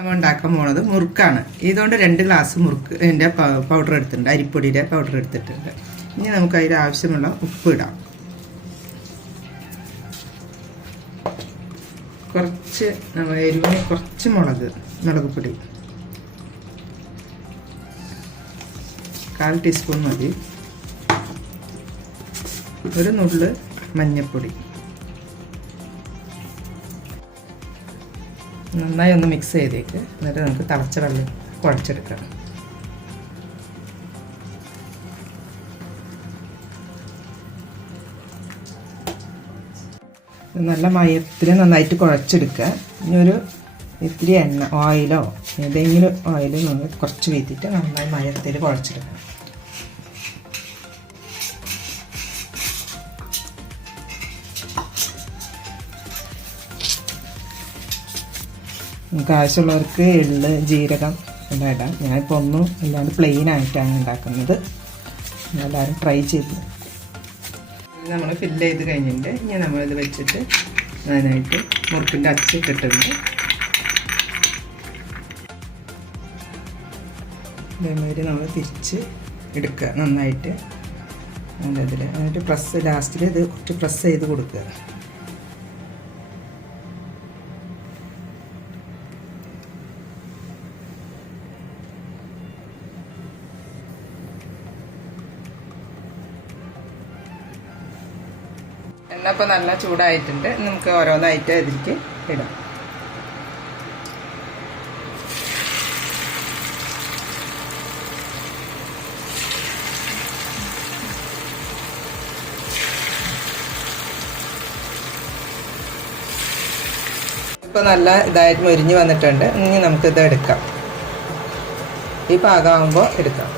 നമ്മൾ ഉണ്ടാക്കാൻ പോണത് മുറുക്കാണ്. ഇതുകൊണ്ട് 2 ഗ്ലാസ് മുറുക്ക് എൻ്റെ പൗഡർ എടുത്തിട്ടുണ്ട്, അരിപ്പൊടിയുടെ പൗഡർ എടുത്തിട്ടുണ്ട്. ഇനി നമുക്ക് അതിൽ ആവശ്യമുള്ള ഉപ്പ് ഇടാം. കുറച്ച് എരിവിന് കുറച്ച് മുളക് പൊടി 1/4 ടീസ്പൂൺ മതി. ഒരു നുള്ള് മഞ്ഞൾപ്പൊടി. നന്നായി ഒന്ന് മിക്സ് ചെയ്തേക്ക്. എന്നിട്ട് നമുക്ക് തിളച്ച വെള്ളം കുഴച്ചെടുക്കാം. നല്ല മയത്തിൽ നന്നായിട്ട് കുഴച്ചെടുക്കുക. ഇനി ഒരു ഇത്തിരി എണ്ണ ഓയിലോ ഏതെങ്കിലും ഓയിൽ നമ്മൾ കുറച്ച് വീത്തിയിട്ട് നന്നായി മയത്തിൽ കുഴച്ചെടുക്കണം. നമുക്ക് ആവശ്യമുള്ളവർക്ക് എള്ള്, ജീരകം എല്ലാം ഇടാം. ഞാനിപ്പോൾ ഒന്നും ഇല്ലാണ്ട് പ്ലെയിൻ ആയിട്ടാണ് ഉണ്ടാക്കുന്നത്. എല്ലാവരും ട്രൈ ചെയ്തു. നമ്മൾ ഫില്ല് ചെയ്ത് കഴിഞ്ഞിട്ടുണ്ട്. ഇനി നമ്മളിത് വെച്ചിട്ട് അതിനായിട്ട് മുറുക്കിൻ്റെ അച്ച് ഇട്ടിട്ടുണ്ട്. ഇതേമാതിരി നമ്മൾ തിരിച്ച് എടുക്കുക നന്നായിട്ട്. അതിൽ എന്നിട്ട് ലാസ്റ്റിൽ ഇത് കുറച്ച് പ്രസ് ചെയ്ത് കൊടുക്കുക. എണ്ണ ഇപ്പോൾ നല്ല ചൂടായിട്ടുണ്ട്. നമുക്ക് ഓരോന്നായിട്ട് ഇതിലേക്ക് ഇടാം. ഇപ്പോൾ നല്ല ഇതായിട്ട് മൊരിഞ്ഞ് വന്നിട്ടുണ്ട്. ഇനി നമുക്കിത് എടുക്കാം. ഈ പാകമാകുമ്പോൾ എടുക്കാം.